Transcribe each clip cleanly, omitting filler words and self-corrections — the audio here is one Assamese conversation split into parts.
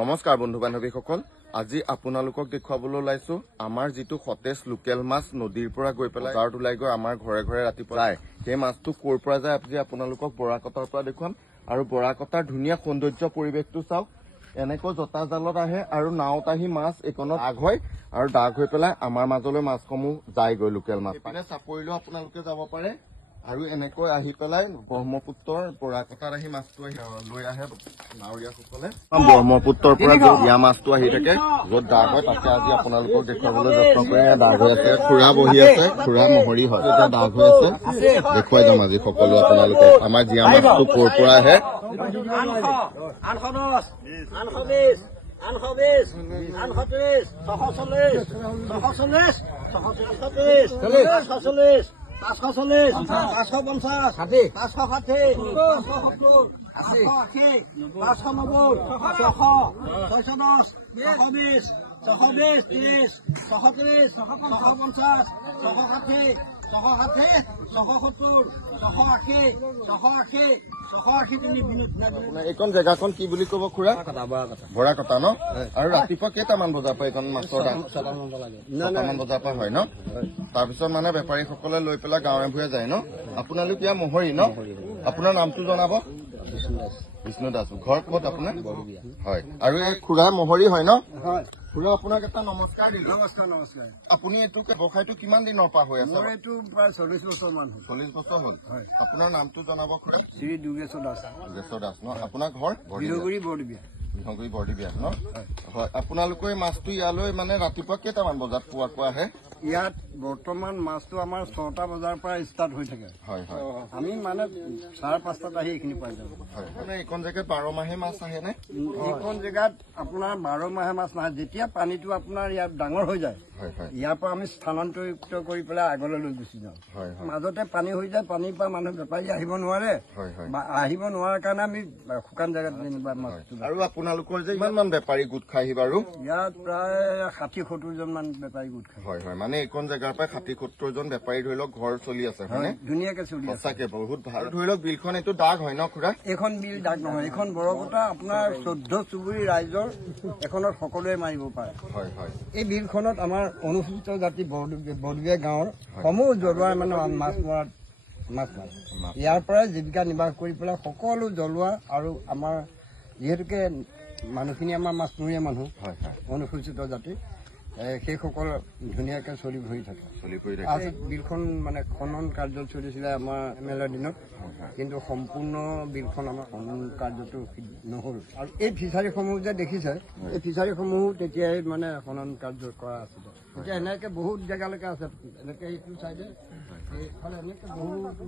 নমস্কাৰ বন্ধু বান্ধৱীসকল, আজি আপোনালোকক দেখুৱাবলৈ ওলাইছো আমাৰ যিটো সতেজ লোকেল মাছ নদীৰ পৰা গৈ পেলাই বজাৰত ওলাই গৈ আমাৰ ঘৰে ঘৰে ৰাতিপুৱা যায়। সেই মাছটো ক'ৰ পৰা যায় আজি আপোনালোকক বৰাকটাৰ পৰা দেখুৱাম। আৰু বৰাকটাৰ ধুনীয়া সৌন্দৰ্য পৰিৱেশটো চাওক। এনেকৈ জতা জালত আহে আৰু নাওত আহি মাছ এইকণত আগ হয় আৰু দাগ হৈ পেলাই আমাৰ মাজলৈ মাছসমূহ যায়গৈ লোকেল মাছ। এইপিনে চাপৰিলেও আপোনালোকে যাব পাৰে আৰু এনেকৈ আহি পেলাই ব্ৰহ্মপুত্ৰৰ বৰাকটাত আহি মাছটো লৈ আহে নাৱৰীয়াসকলে। ব্ৰহ্মপুত্ৰৰ পৰা য'ত দিয়া মাছটো আহি থাকে, য'ত দাগ হয় তাকে আজি আপোনালোকক দেখুৱাবলৈ যত্ন কৰি দাগ হৈ আছে। খুৰা বহি আছে, খুৰা মহৰি হয়, এতিয়া দাগ হৈ আছে। দেখুৱাই যাম আজি সকলো আপোনালোকক আমাৰ জীয়া মাছটো ক'ৰ পৰা আহে। এইখন জেগাখন কি বুলি কব খুৰা? বৰাকটা ন? আৰু ৰাতিপুৱা কেইটামান বজাৰ পৰা এইখন মাছৰ দাম? 6টামান বজাৰ পৰা হয় ন? তাৰপিছত মানে বেপাৰীসকলে লৈ পেলাই গাঁৱে ভূঞে যায় ন? আপোনালোক ইয়াৰ মহৰি ন? আপোনাৰ নামটো জনাব। বিষ্ণু দাস। ঘৰ ক'ত আপোনাৰ? হয়। আৰু এই খুৰা মহৰি হয় ন? খুৰা আপোনাক এটা নমস্কাৰ দিলো। নমস্কাৰ। আপুনি এইটো ব্যৱসায়টো কিমান দিনৰ পৰা হৈ আছে? এইটো প্ৰায় 40 বছৰমান হ'ল। 40 বছৰ হ'ল। আপোনাৰ নামটো জনাব খুৰা। শ্ৰী দুৰ্গেশ্বৰ দাস। দুৰ্গেশ্বৰ দাস ন? আপোনাৰ ঘৰ? বিহগুৰি বৰদিবিয়া। বিহগুৰি বৰদিবিয়া ন? হয়। আপোনালোকে এই মাছটো ইয়ালৈ মানে ৰাতিপুৱা কেইটামান বজাত পোৱাকৈ আহে? ইয়াত বৰ্তমান মাছটো আমাৰ 6টা বজাৰ পৰা ষ্টাৰ্ট হৈ থাকে। হয় হয়। আমি মানে 5:30 আহি এইখিনি পাই যাওঁ। হয়। মানে এইখন জেগাত 12 মাহে মাছ আহে নে? এইখন জেগাত আপোনাৰ 12 মাহে মাছ নাহে। যেতিয়া পানীটো আপোনাৰ ইয়াত ডাঙৰ হৈ যায়, ইয়াৰ পৰা আমি স্থানান্তৰিত কৰি পেলাই আগলৈ লৈ গুচি যাওঁ। মাজতে পানী হৈ যায়, পানীৰ পৰা মানুহ বেপাৰী আহিব নোৱাৰে, আহিব নোৱাৰাৰ কাৰণে আমি শুকান জেগাত যেনিবা মাছটো। আৰু আপোনালোকৰ যে ইমান বেপাৰী গোট খাই বাৰু? ইয়াত প্ৰায় 60-70 জন মান বেপাৰী গোট খায়। হয় হয়। মানে এইখন জেগাৰ পৰা 60-70 জন বেপাৰী ধৰি লওক ঘৰ চলি আছে হয়নে? ধুনীয়াকে চলি আছে। সঁচাকে বহুত ভাল। ধৰি লওক বিলখন এইটো দাগ হয় ন খুৰা? এইখন বিল দাগ নহয়, এইখন বৰকটা আপোনাৰ 14 চুবুৰী ৰাইজৰ এখনত সকলোৱে মাৰিব পাৰে। হয় হয়। এই বিলখনত আমাৰ অনুসূচিত জাতি বৰদিবিয়া গাঁৱৰ সমূহ জ্বলোৱাই মানে মাছ মৰাত মাছ মাৰে। ইয়াৰ পৰাই জীৱিকা নিৰ্বাহ কৰি পেলাই সকলো জ্বলোৱা আৰু আমাৰ যিহেতুকে মানুহখিনি আমাৰ মাছমৰীয়া মানুহ অনুসূচিত জাতি, সেইসকল ধুনীয়াকে চলি ভৰি থাকে। আজি বিলখন মানে খনন কাৰ্য চলিছিলে আমাৰ MLA দিনত, কিন্তু সম্পূৰ্ণ বিলখন আমাৰ খনন কাৰ্যটো নহল। আৰু এই ফিচাৰীসমূহ যে দেখিছে, এই ফিচাৰীসমূহো তেতিয়াই মানে খনন কাৰ্য কৰা আছিলে। এতিয়া এনেকে বহুত জেগালৈকে আছে, এনেকে এইটো চাইডে এইফালে এনেকে বহুতো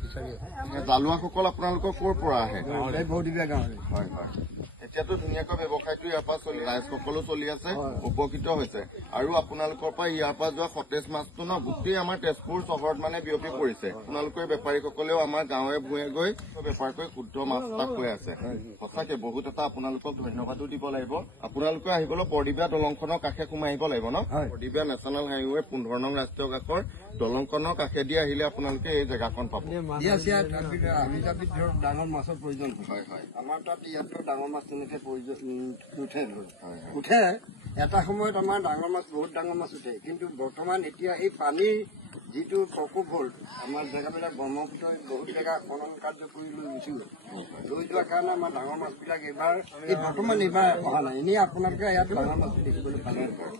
ফিচাৰী আছে। জালুৱাসকল আপোনালোকৰ ক'ৰ পৰা আহে? বৰদিবিয়া গাঁৱৰে। হয় হয়। এতিয়াতো ধুনীয়াকৈ ব্যৱসায়টো ইয়াৰ পৰা চলি ৰাইজসকলো চলি আছে, উপকৃত হৈছে। আৰু আপোনালোকৰ পৰা ইয়াৰ পৰা যোৱা সতেজ মাছটো ন গোটেই আমাৰ তেজপুৰ চহৰত মানে বিয়পি পৰিছে। আপোনালোকৰ বেপাৰীসকলেও আমাৰ গাঁৱে ভূঞে গৈ বেপাৰ কৰি শুদ্ধ মাছ তাক লৈ আছে। সঁচাকে বহুত এটা আপোনালোকক ধন্যবাদো দিব লাগিব। আপোনালোকে আহিবলৈ বৰদিবিয়া দলংখনৰ কাষে সোমাই আহিব লাগিব ন? বৰদিবিয়া নেশ্যনেল হাইৱে 15 নং ৰাষ্ট্ৰীয় ঘাটৰ দলংখনৰ কাষেদি আহিলে আপোনালোকে এই জেগাখন পাব। ডাঙৰ মাছৰ প্ৰয়োজন হয়। আমাৰ তাত ইয়াতো ডাঙৰ মাছ তেনেকে উঠে। এটা সময়ত আমাৰ ডাঙৰ মাছ বহুত ডাঙৰ মাছ উঠে, কিন্তু বৰ্তমান এতিয়া এই পানীৰ যিটো প্ৰকোপ হ'ল, আমাৰ জেগাবিলাক ব্ৰহ্মপুত্ৰৰ বহুত জেগা খনন কাৰ্য কৰি লৈ গুচি গ'ল। লৈ যোৱাৰ কাৰণে আমাৰ ডাঙৰ মাছবিলাক এইবাৰ অহা নাই। এনেই আপোনালোকে ইয়াত ডাঙৰ মাছ দেখিবলৈ পালে বাৰু।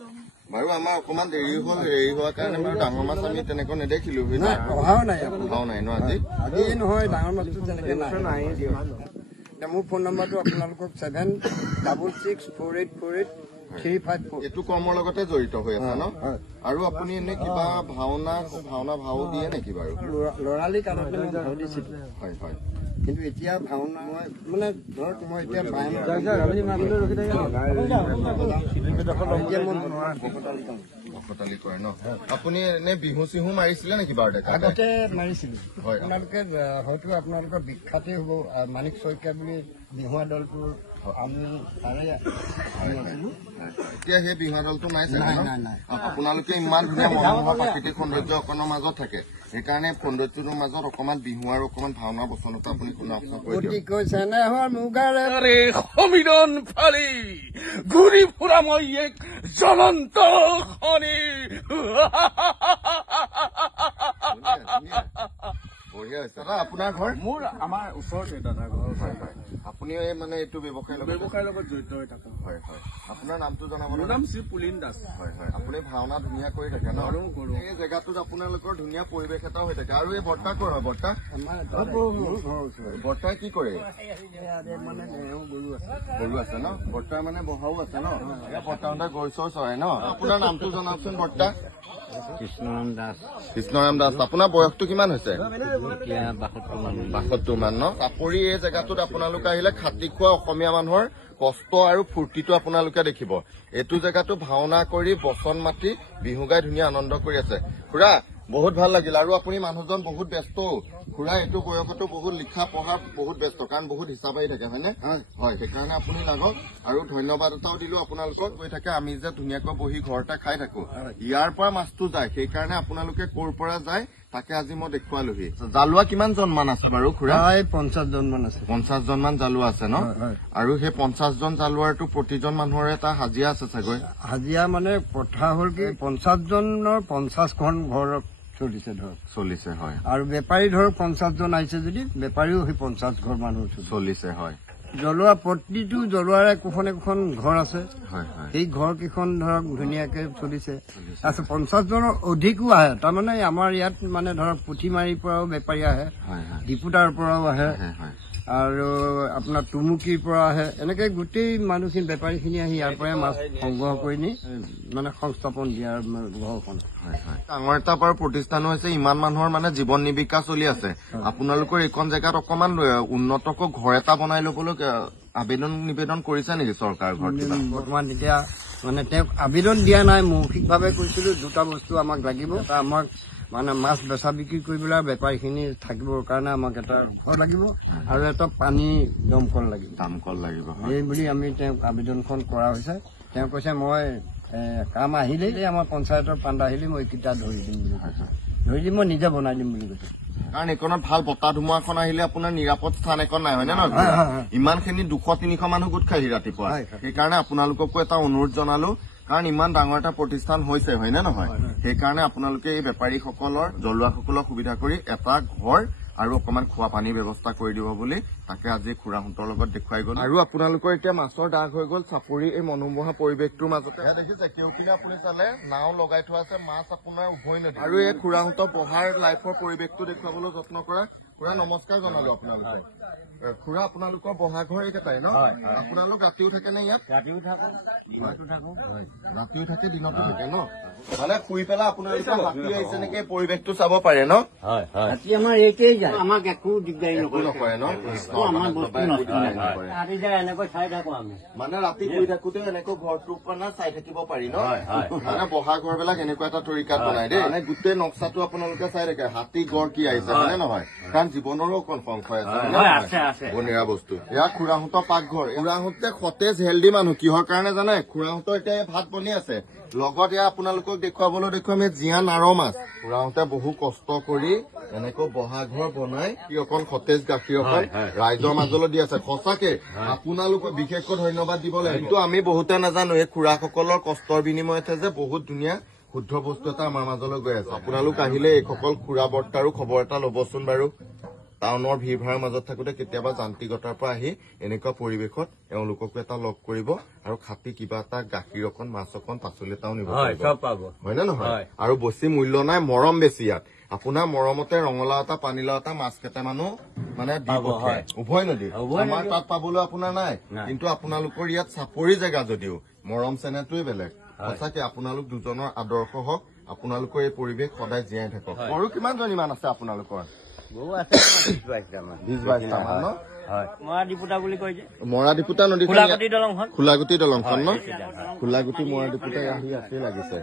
আমাৰ অকমান দেৰি হোৱাৰ কাৰণে বাৰু ডাঙৰ মাছ আমি তেনেকৈ নেদেখিলো। অহাও নাই ন আজি নহয়, ডাঙৰ মাছটো তেনেকে নাই। মোৰ ফোন নম্বৰটো আপোনালোকক 7664848354। এইটো কৰ্মৰ লগতে জড়িত হৈ আছে ন? আৰু আপুনি এনে কিবা ভাও দিয়ে নেকি বাৰু? লৰালি কালতে মই ভাও দিছিলো। হয় হয়। কিন্তু এতিয়া ভাওনা মই মানে ধৰক মই এতিয়া ভকতালি কৰে ন? আপুনি এনে বিহু চিহু মাৰিছিলে নেকি বাৰু? আগতে মাৰিছিলো। আপোনালোকে হয়তো আপোনালোকৰ বিখ্যাতেই হ'ব মানিক শইকীয়া বুলি বিহুৱা দলটোৰ আমি তাৰে এতিয়া সেই বিহুৱা দলটো নাই চাগে? আপোনালোকে ইমান ধুনীয়া মনোমোহা প্ৰাকৃতিক সৌন্দৰ্য অকণৰ মাজত থাকে, সেইকাৰণে সৌন্দৰ্যটোৰ মাজত অকমান বিহু আৰু অকমান ভাওনা বচনতা আপুনি শুনা কৰি দিয়ক। অতিকৈ চেনেহৰ মুগাৰে আৰে সমিলন ফালি ঘুৰি ফুৰা মই এক জ্বলন্ত খনি বঢ়িয়া হৈছে দাদা। আপোনাৰ ঘৰ মোৰ আমাৰ ওচৰতে দাদা ঘৰ আপুনি মানে এইটো ব্যৱসায়ৰ লগত জড়িত হৈ থাকো। হয় হয়। আপোনাৰ নামটো জনাব। মোৰ নাম শ্ৰী পুলিন দাস। হয় হয়। আপুনি ভাওনা ধুনীয়া কৰি থাকে ন? কৰো। এই জেগাটোত আপোনালোকৰ ধুনীয়া পৰিৱেশ এটা হৈ থাকে। আৰু এই বৰ্তা কৰ হয়? বৰ্তা বৰ্তাই কি কৰে? মানে গৰু আছে ন? বৰ্তাৰ মানে বহাও আছে ন? এয়া বৰ্তাহঁতে গৰু চৰ চৰাই ন? আপোনাৰ নামটো জনাওকচোন বৰ্তা। কৃষ্ণৰাম দাস। কৃষ্ণৰাম দাস। আপোনাৰ বয়সটো কিমান হৈছে? 72 মান ন? চাপৰি এই জেগাটোত আপোনালোকে আহিলে খাটি খোৱা অসমীয়া মানুহৰ কষ্ট আৰু ফূৰ্তিটো আপোনালোকে দেখিব। এইটো জেগাটো ভাওনা কৰি বচন মাতি বিহু গাই ধুনীয়া আনন্দ কৰি আছে। খুৰা বহুত ভাল লাগিল। আৰু আপুনি মানুহজন বহুত ব্যস্ত। খুৰা এইটো বয়সতো বহুত লিখা পঢ়া বহুত ব্যস্ত, কাৰণ বহুত হিচাপ আহি থাকে হয়নে? হয়। সেইকাৰণে আপুনি লাগক। আৰু ধন্যবাদ এটাও দিলো আপোনালোকক। কৈ থাকে আমি যে ধুনীয়াকৈ বহি ঘৰতে খাই থাকো, ইয়াৰ পৰা মাছটো যায়। সেইকাৰণে আপোনালোকে ক'ৰ পৰা যায় তাকে আজি মই দেখুৱালোহি। জালুৱা কিমানজন মান আছে বাৰু খুৰা? 50 জন মান আছে। 50 জন মান জালুৱা আছে ন? আৰু সেই 50 জন জালুৱাৰটো প্ৰতিজন মানুহৰে এটা হাজিৰা আছে চাগৈ? হাজিৰা মানে কথা হ'ল কি 50 জনৰ 50খন ঘৰ চলিছে ধৰক। চলিছে হয়। আৰু বেপাৰী ধৰক 50 জন আহিছে যদি বেপাৰীও সেই 50 ঘৰ মানুহ চলিছে হয়। জ্বলোৱা প্ৰতিটো জ্বলোৱাৰে একোখন একোখন ঘৰ আছে। হয় হয়। সেই ঘৰ কেইখন ধৰক ধুনীয়াকে চলিছে। তাৰপিছত 50 জনৰ অধিকো আহে। তাৰমানে আমাৰ ইয়াত মানে ধৰক পুঠিমাৰীৰ পৰাও বেপাৰী আহে, ডিপুটাৰ পৰাও আহে, আৰু আপোনাৰ টুমুকিৰ পৰা আহে। এনেকে গোটেই মানুহখিনি বেপাৰীখিনি আহি ইয়াৰ পৰাই মাছ সংগ্ৰহ কৰি নি মানে সংস্থাপন দিয়াৰ ঘৰখন। ডাঙৰ এটা বাৰু প্ৰতিষ্ঠানো হৈছে। ইমান মানুহৰ মানে জীৱন নিবিকা চলি আছে। আপোনালোকৰ এইখন জেগাত অকমান উন্নতকৈ ঘৰ এটা বনাই লবলৈ আবেদন নিবেদন কৰিছে নেকি চৰকাৰৰ ঘৰত? বৰ্তমান এতিয়া মানে তেওঁক আবেদন দিয়া নাই, মৌখিকভাৱে কৈছিলো 2টা বস্তু আমাক লাগিব। এটা আমাক মানে মাছ বেচা বিক্ৰী কৰিবলৈ বেপাৰীখিনি থাকিবৰ কাৰণে আমাক এটা ঘৰ লাগিব, আৰু এটা পানী দমকল লাগিব। এই বুলি আমি তেওঁক আবেদনখন কৰা হৈছে। তেওঁ কৈছে মই কাম আহিলেই আমাৰ পঞ্চায়তৰ পাণ্ড আহিলে মই এইকেইটা ধৰি দিম বুলি কৈছে। ধৰি দি মই নিজে বনাই দিম বুলি কৈছে। কাৰণ এইখনত ভাল বতাহ ধুমুহাখন আহিলে আপোনাৰ নিৰাপদ স্থান এখন নাই হয়নে নহয়? ইমানখিনি 200-300 মানুহ গোট খাই ৰাতিপুৱা। সেইকাৰণে আপোনালোককো এটা অনুৰোধ জনালো, কাৰণ ইমান ডাঙৰ এটা প্ৰতিষ্ঠান হৈছে হয়নে নহয়? সেইকাৰণে আপোনালোকে এই বেপাৰীসকলৰ জ্বলোৱাসকলক সুবিধা কৰি এটা ঘৰ আৰু অকমান খোৱা পানীৰ ব্যৱস্থা কৰি দিব বুলি তাকে আজি খুৰাহঁতৰ লগত দেখুৱাই গ'ল। আৰু আপোনালোকৰ এতিয়া মাছৰ দাগ হৈ গ'ল চাপৰি এই মনোমোহা পৰিৱেশটোৰ মাজতে। দেখিছে কেউকিনে আপুনি চালে নাও লগাই থোৱা আছে, মাছ আপোনাৰ উভৈ নদী। আৰু এই খুৰাহঁতৰ বহাৰ লাইফৰ পৰিৱেশটো দেখুৱাবলৈ যত্ন কৰা। খুৰা নমস্কাৰ জনালো আপোনালোকে। খুৰা আপোনালোকৰ বহা ঘৰ এইকেইটাই ন? আপোনালোক ৰাতিও থাকে নে ইয়াত? ৰাতিও থাকো, ৰাতিও থাকে দিনতো থাকে ন? মানে শুই পেলাই আপোনালোকে হাতী আহিছে নেকি পৰিৱেশটো চাব পাৰে ন? ৰাতি আমাৰ একেই যায়, আমাক একো দিগদাৰী নকৰে ন? আমাৰ বস্তু নষ্ট নকৰে। ৰাতি যায় এনেকৈ চাই থাকো আমি। মানে ৰাতি শুই থাকোতে এনেকৈ ঘৰটোৰ পৰা চাই থাকিব পাৰি ন? মানে বহা ঘৰ বিলাক এনেকুৱা এটা তৰিকাত বনাই দেই। মানে গোটেই নক্সাটো আপোনালোকে চাই থাকে হাতী গড় কি আহিছে হয়নে নহয়? কাৰণ জীৱনৰো অকণ সংশয় আছে বনিৰা বস্তু। এয়া খুৰাহঁতৰ পাকঘৰ। খুৰাহঁতে সতেজ হেল্ডি মানুহ। কিহৰ কাৰণে জানে? খুৰাহঁতৰ এতিয়া ভাত বনি আছে, লগত এয়া আপোনালোকক দেখুৱাবলৈ দেখুৱাম এই জীয়া নাৰ মাছ। খুৰাহঁতে বহু কষ্ট কৰি এনেকৈ বহা ঘৰ বনাই অকণ সতেজ গাখীৰ অকণ ৰাইজৰ মাজলৈ দি আছে। সঁচাকে আপোনালোকক বিশেষকৈ ধন্যবাদ দিব লাগে। কিন্তু আমি বহুতে নাজানো এই খুৰাসকলৰ কষ্টৰ বিনিময়তে যে বহুত ধুনীয়া শুদ্ধ বস্তু এটা আমাৰ মাজলৈ গৈ আছে। আপোনালোক আহিলে এইসকল খুৰা বৰ্তাৰো খবৰ এটা ল'বচোন বাৰু। টাউনৰ ভিৰ ভাড়ৰ মাজত থাকোতে কেতিয়াবা যান্ত্ৰিকতাৰ পৰা আহি এনেকুৱা পৰিৱেশত এওঁলোককো এটা লগ কৰিব, আৰু খাটি কিবা এটা গাখীৰ অকণ মাছ অকণ পাচলি এটাও নিব পাৰিব হয় নে নহয়? আৰু বেছি মূল্য নাই, মৰম বেছি ইয়াত। আপোনাৰ মৰমতে ৰঙালাও এটা পানীলাও এটা মাছ কেইটামানো মানে দি পঠিয়ায় উভয় নদী। আমাৰ তাত পাবলৈ আপোনাৰ নাই, কিন্তু আপোনালোকৰ ইয়াত চাপৰি জেগা যদিও মৰম চেনেহটোৱে বেলেগ। সঁচাকে আপোনালোক দুজনৰ আদৰ্শ হওক, আপোনালোকৰ এই পৰিৱেশ সদায় জীয়াই থাকক। গৰু কিমানজনী মান আছে আপোনালোকৰ? গৰু আছে 20-22টা মান ন? মৰা ডিপুটা বুলি কয় যে মৰা ডিপুটা নদীখন খোলাগুটি দলংখন ন? খোলাগুটি মৰা ডিপুটা আহি আছে লাগিছে।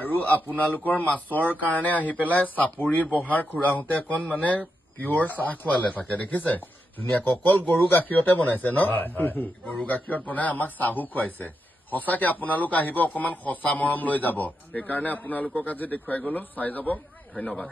আৰু আপোনালোকৰ মাছৰ কাৰণে আহি পেলাই চাপৰিৰ বহাৰ খুৰাহঁতে এখন মানে পিয়ৰ চাহ খোৱালে তাকে দেখিছে ধুনীয়াকৈ। অকল গৰু গাখীৰতে বনাইছে ন? গৰু গাখীৰত বনাই আমাক চাহো খুৱাইছে। সঁচাকে আপোনালোক আহিব, অকমান সঁচা মৰম লৈ যাব। সেইকাৰণে আপোনালোকক আজি দেখুৱাই গলো, চাই যাব। ধন্যবাদ।